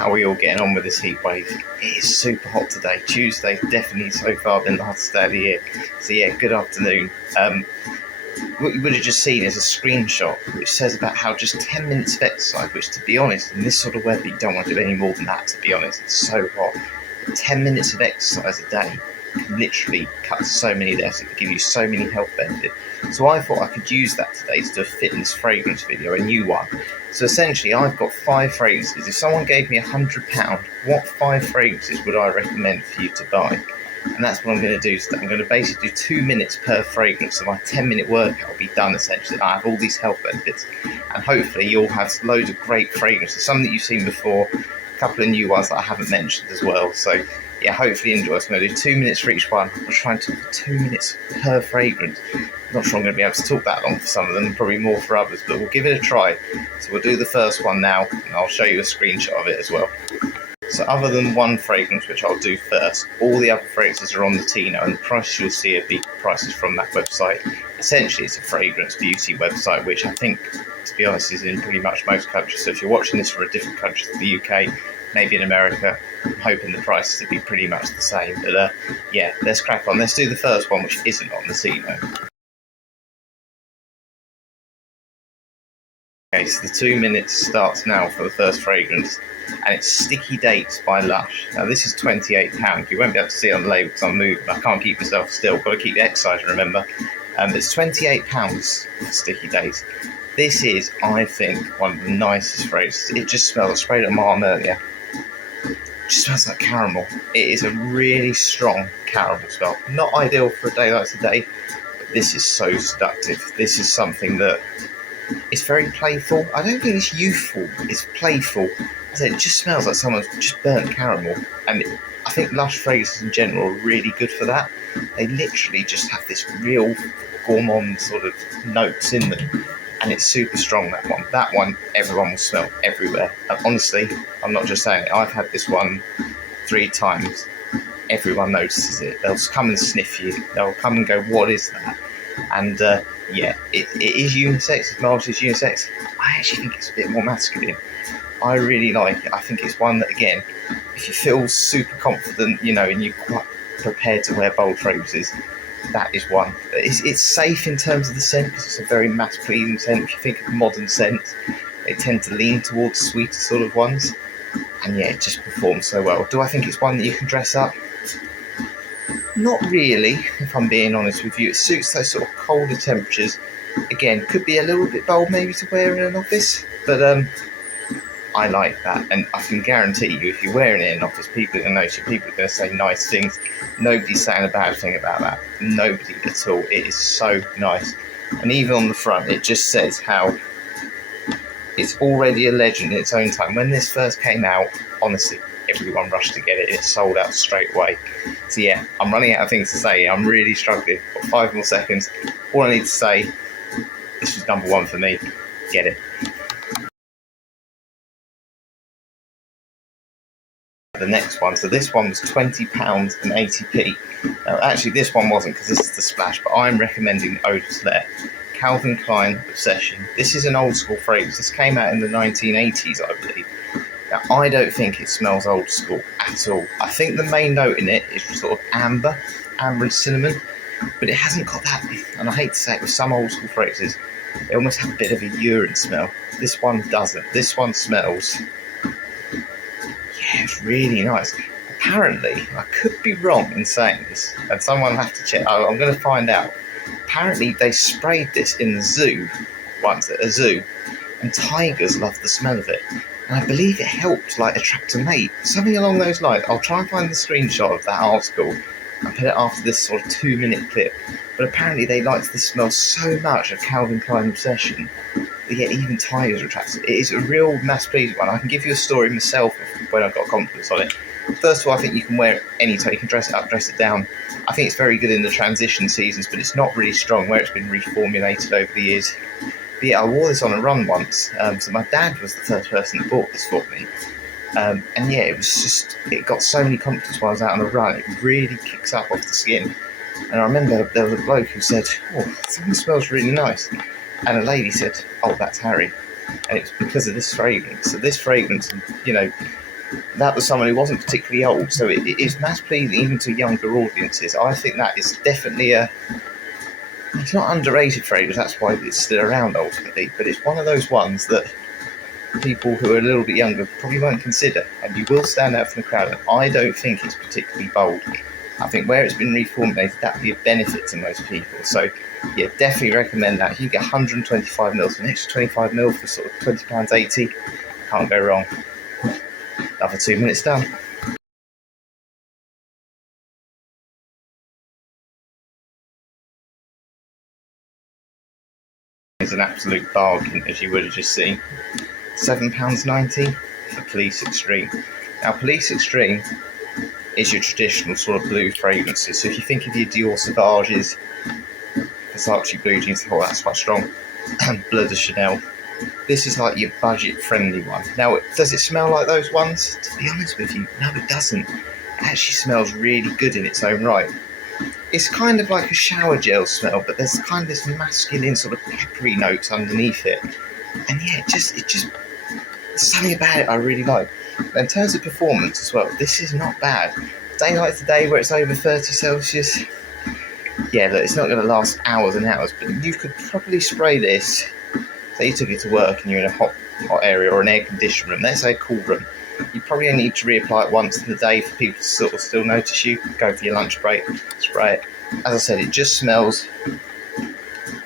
how are we all getting on with this heat wave? It is super hot today. Tuesday definitely so far been the hottest day of the year. So yeah, good afternoon. What you would have just seen is a screenshot which says about how just 10 minutes of exercise, which to be honest, in this sort of weather you don't want to do any more than that, to be honest. It's so hot. But 10 minutes of exercise a day can literally cut so many deaths. It can give you so many health benefits. So I thought I could use that today to do a fitness fragrance video, a new one. So essentially I've got 5 fragrances. If someone gave me £100, what 5 fragrances would I recommend for you to buy? And that's what I'm going to do today. I'm going to basically do 2 minutes per fragrance, so my 10-minute workout will be done essentially. I have all these health benefits, and hopefully you'll have loads of great fragrances, some that you've seen before, a couple of new ones that I haven't mentioned as well. So yeah, hopefully enjoy. So I'm going to do 2 minutes for each one. I'll try and talk 2 minutes per fragrance. I'm not sure I'm going to be able to talk that long for some of them, probably more for others, but we'll give it a try. So we'll do the first one now, and I'll show you a screenshot of it as well. So other than one fragrance, which I'll do first, all the other fragrances are on the Tino, and the prices you'll see are the prices from that website. Essentially, it's a fragrance beauty website, which I think, to be honest, is in pretty much most countries. So if you're watching this for a different country to the UK, maybe in America, I'm hoping the prices to be pretty much the same. But yeah, let's crack on. Let's do the first one, which isn't on the Tino. Okay, so the 2 minutes starts now for the first fragrance, and it's Sticky Dates by Lush. Now this is £28. You won't be able to see it on the label because I'm moving. I can't keep myself still. Got to keep the exercise, remember. It's £28 for Sticky Dates. This is, I think, one of the nicest fragrances. It just smells. I sprayed it on my arm earlier. It just smells like caramel. It is a really strong caramel smell. Not ideal for a day like today, but this is so seductive. This is something that it's very playful. I don't think it's youthful. It's playful. So it just smells like someone's just burnt caramel. And I think Lush fragrances in general are really good for that. They literally just have this real gourmand sort of notes in them. And it's super strong, that one. That one, everyone will smell everywhere. And honestly, I'm not just saying it. I've had this one 3 times. Everyone notices it. They'll come and sniff you. They'll come and go, what is that? And yeah, it is unisex. It smells as unisex. I actually think it's a bit more masculine. I really like it. I think it's one that, again, if you feel super confident, you know, and you're quite prepared to wear bold fragrances, that is one. It's safe in terms of the scent because it's a very mass-pleasing scent. If you think of modern scents, they tend to lean towards sweeter sort of ones. And yeah, it just performs so well. Do I think it's one that you can dress up? Not really, if I'm being honest with you. It suits those sort of colder temperatures. Again, could be a little bit bold maybe to wear in an office, but I like that. And I can guarantee you, if you're wearing it in an office, people are going to notice you, people are going to say nice things. Nobody's saying a bad thing about that. Nobody at all. It is so nice. And even on the front, it just says how it's already a legend in its own time. When this first came out, honestly, everyone rushed to get it. It sold out straight away. So yeah, I'm running out of things to say. I'm really struggling. Got 5 more seconds. All I need to say, this was number 1 for me. Get it. The next one. So this one was £20 and 80p. Now actually this one wasn't because this is the splash, but I'm recommending the Eau de Toilette. Calvin Klein Obsession. This is an old school fragrance. This came out in the 1980s, I believe. Now, I don't think it smells old school at all. I think the main note in it is sort of amber and cinnamon, but it hasn't got that, and I hate to say it, with some old school fragrances, they almost have a bit of a urine smell. This one doesn't. This one smells, yeah, it's really nice. Apparently, I could be wrong in saying this, and someone will have to check. I'm going to find out. Apparently, they sprayed this in the zoo once, at a zoo, and tigers love the smell of it. And I believe it helped like attract a mate, something along those lines. I'll try and find the screenshot of that article and put it after this sort of 2-minute clip. But apparently they liked the smell so much of Calvin Klein Obsession that yeah, even tigers are attracted. It is a real mass-pleasing one. I can give you a story myself of when I got confidence on it. First of all, I think you can wear it anytime. You can dress it up, dress it down. I think it's very good in the transition seasons, but it's not really strong where it's been reformulated over the years. But yeah, I wore this on a run once. So my dad was the first person that bought this for me. And yeah, it got so many compliments while I was out on a run. It really kicks up off the skin. And I remember there was a bloke who said, "Oh, something smells really nice." And a lady said, "Oh, that's Harry." And it's because of this fragrance. So this fragrance, you know, that was someone who wasn't particularly old, so it is mass pleasing even to younger audiences. I think that is definitely it's not underrated fragrance, that's why it's still around ultimately, but it's one of those ones that people who are a little bit younger probably won't consider, and you will stand out from the crowd. And I don't think it's particularly bold. I think where it's been reformulated, that would be a benefit to most people. So yeah, definitely recommend that. If you get 125 mils, so an extra 25 mil for sort of £20.80, can't go wrong. Another 2 minutes done. It's an absolute bargain, as you would have just seen. £7.90 for Police Extreme. Now, Police Extreme is your traditional sort of blue fragrances. So if you think of your Dior Sauvages, Versace Blue Jeans, oh, that's quite strong, and Bleu de Chanel, this is like your budget-friendly one. Now, does it smell like those ones? To be honest with you, no, it doesn't. It actually smells really good in its own right. It's kind of like a shower gel smell, but there's kind of this masculine sort of peppery notes underneath it. And yeah, it just something about it I really like. In terms of performance as well, this is not bad. Day like today where it's over 30 Celsius, yeah, look, it's not going to last hours and hours, but you could probably spray this. Say you took it to work and you're in a hot area or an air-conditioned room, let's say a cool room, you probably only need to reapply it once in the day for people to sort of still notice you. Go for your lunch break, spray it. As I said, it just smells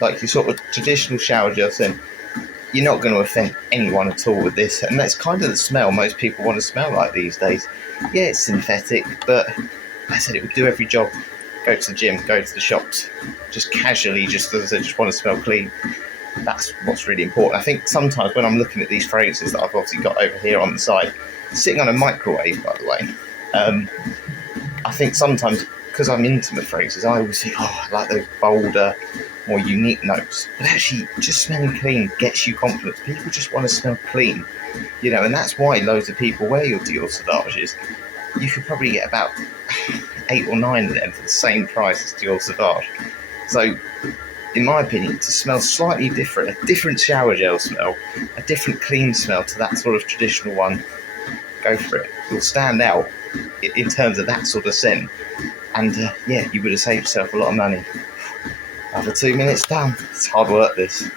like your sort of traditional shower gel scent. You're not going to offend anyone at all with this, and that's kind of the smell most people want to smell like these days. Yeah, it's synthetic, but as I said, it would do every job. Go to the gym, go to the shops, just casually, just as I said, just want to smell clean. That's what's really important. I think sometimes when I'm looking at these fragrances that I've obviously got over here on the side, sitting on a microwave, by the way, I think sometimes, because I'm into my fragrances, I always think, oh, I like those bolder, more unique notes. But actually, just smelling clean gets you confidence. People just want to smell clean, you know, and that's why loads of people wear your Dior Sauvages. You could probably get about 8 or 9 of them for the same price as Dior Sauvage. So, in my opinion, to smell slightly different, a different shower gel smell, a different clean smell to that sort of traditional one, go for it. You'll stand out in terms of that sort of scent. And yeah, you would have saved yourself a lot of money. Another 2 minutes done. It's hard work, this.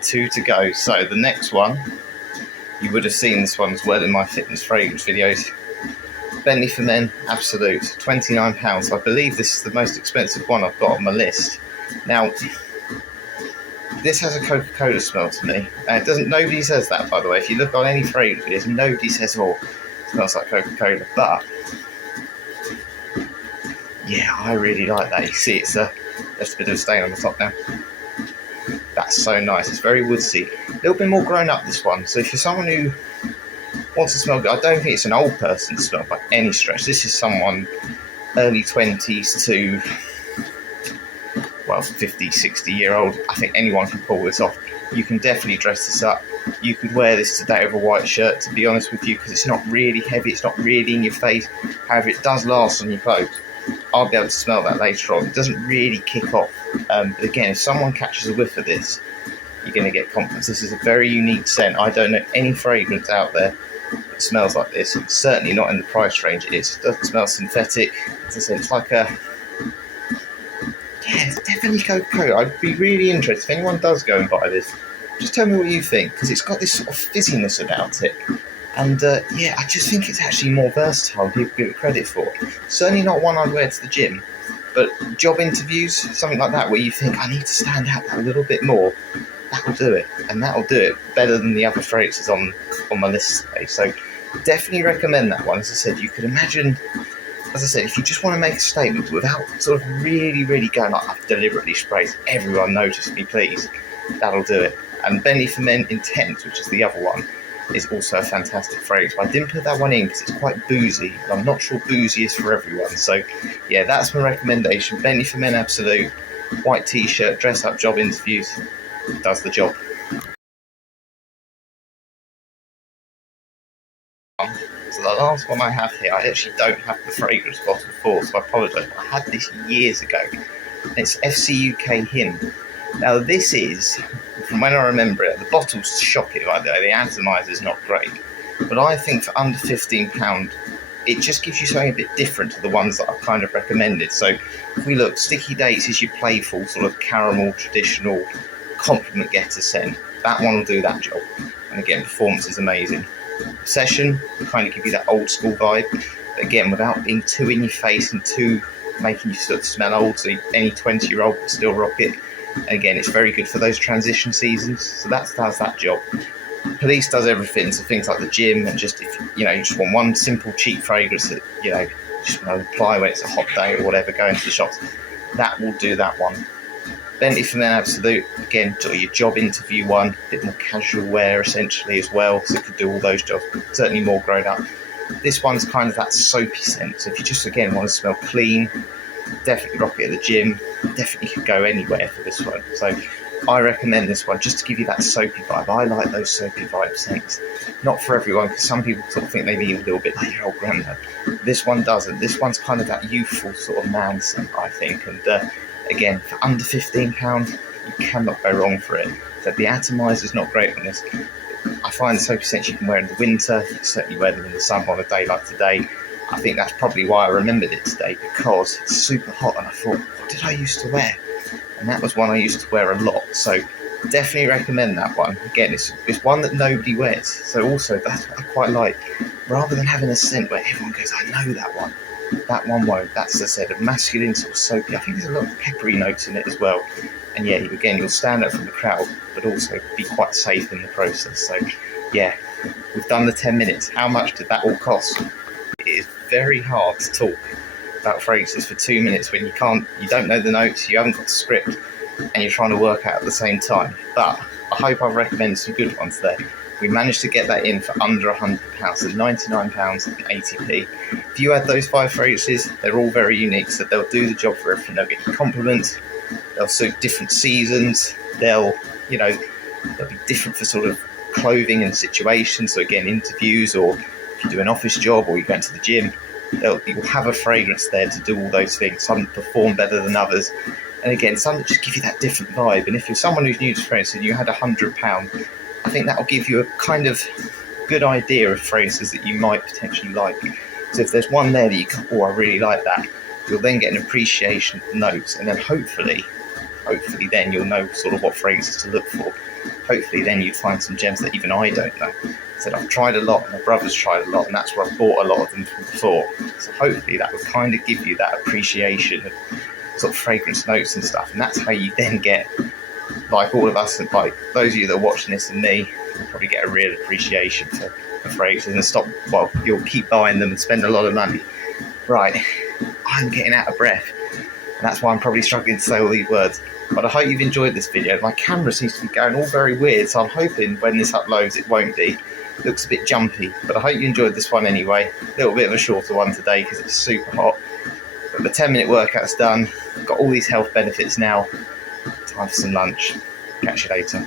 2 to go. So the next one, you would have seen this one as well in my fitness fragrance videos. Bentley for Men Absolute, £29. I believe this is the most expensive one I've got on my list. Now, this has a Coca-Cola smell to me. And it doesn't. Nobody says that, by the way. If you look on any fragrance videos, nobody says, oh, it smells like Coca-Cola. But yeah, I really like that. You see, it's just a bit of a stain on the top now. That's so nice. It's very woodsy. A little bit more grown up, this one. So if you're someone who wants to smell good, I don't think it's an old person smell by any stretch. This is someone early 20s to, well, 50, 60-year-old. I think anyone can pull this off. You can definitely dress this up. You could wear this today over a white shirt, to be honest with you, because it's not really heavy, it's not really in your face. However, it does last on your clothes. I'll be able to smell that later on. It doesn't really kick off. But again, if someone catches a whiff of this, you're going to get confidence. This is a very unique scent. I don't know any fragrance out there that smells like this. It's certainly not in the price range it is. It doesn't smell synthetic. As I said, it's like a... yeah, it's definitely Coca-Cola. I'd be really interested. If anyone does go and buy this, just tell me what you think, because it's got this sort of fizziness about it. And yeah, I just think it's actually more versatile than people give it credit for. Certainly not one I'd wear to the gym, but job interviews, something like that, where you think, I need to stand out a little bit more, that'll do it. And that'll do it better than the other fragrances on my list today. So definitely recommend that one. As I said, you could imagine, as I said, if you just want to make a statement without sort of really, really going like, I've deliberately sprayed, everyone notice me, please, that'll do it. And Bentley for Men Intense, which is the other one, is also a fantastic fragrance. But I didn't put that one in because it's quite boozy, and I'm not sure boozy is for everyone. So yeah, that's my recommendation. Bentley for Men Absolute, white t-shirt, dress up, job interviews, does the job. So the last one I have here, I actually don't have the fragrance bottle for, so I apologise, but I had this years ago. And it's FCUK Him Now this is, from when I remember it, the bottle's shocking, by the way, the atomizer's not great. But I think for under £15, it just gives you something a bit different to the ones that I've kind of recommended. So if we look, Sticky Dates is your playful sort of caramel traditional compliment getter scent. That one will do that job. And again, performance is amazing. Obsession will kind of give you that old school vibe, but again, without being too in your face and too making you sort of smell old, so any 20-year-old can still rock it. And again, it's very good for those transition seasons, so that does that job. Police does everything, so things like the gym, and just if you just want one simple cheap fragrance that just want to apply when it's a hot day or whatever, go into the shops, that will do that one. Bentley from then Absolute, again, sort of your job interview one, a bit more casual wear essentially as well, so it could do all those jobs, but certainly more grown up. This one's kind of that soapy scent, so if you just again want to smell clean, definitely rock it at the gym, definitely could go anywhere for this one. So I recommend this one just to give you that soapy vibe. I like those soapy vibe scents. Not for everyone, because some people sort of think they need a little bit like your old granddad. This one doesn't. This one's kind of that youthful sort of man scent, I think. And again, for under £15, you cannot go wrong for it. So the atomizer's not great on this. I find the soapy scents you can wear in the winter. You can certainly wear them in the summer on a day like today. I think that's probably why I remembered it today, because it's super hot and I thought, what did I used to wear? And that was one I used to wear a lot. So definitely recommend that one. Again, it's one that nobody wears. So also, that's what I quite like. Rather than having a scent where everyone goes, I know that one. That one won't. That's, as I said, a masculine sort of soapy. I think there's a lot of peppery notes in it as well. And yeah, again, you'll stand out from the crowd, but also be quite safe in the process. So yeah, we've done the 10 minutes. How much did that all cost? It is very hard to talk about fragrances for 2 minutes when you don't know the notes, you haven't got the script, and you're trying to work out at the same time. But I hope I've recommended some good ones there. We managed to get that in for under £100, so £99.80. If you add those 5 fragrances, they're all very unique, so they'll do the job for everything. They'll get you compliments, they'll suit different seasons, they'll be different for sort of clothing and situations. So again, interviews, or if you do an office job or you go into the gym, you'll have a fragrance there to do all those things. Some perform better than others, and again, some that just give you that different vibe. And if you're someone who's new to fragrance and you had £100, I think that will give you a kind of good idea of fragrances that you might potentially like. So if there's one there that you go, oh, I really like that, you'll then get an appreciation of the notes, and then hopefully then you'll know sort of what fragrances to look for. Hopefully then you'd find some gems that even I don't know. So I've tried a lot, my brother's tried a lot, and that's where I've bought a lot of them from before. So hopefully that would kind of give you that appreciation of sort of fragrance notes and stuff, and that's how you then get, like all of us, and like those of you that are watching this and me, you'll probably get a real appreciation for fragrances and you'll keep buying them and spend a lot of money. Right, I'm getting out of breath, and that's why I'm probably struggling to say all these words. But I hope you've enjoyed this video. My camera seems to be going all very weird, so I'm hoping when this uploads it won't be. It looks a bit jumpy, but I hope you enjoyed this one anyway. A little bit of a shorter one today because it's super hot. But the 10-minute workout's done. I've got all these health benefits now. Time for some lunch. Catch you later.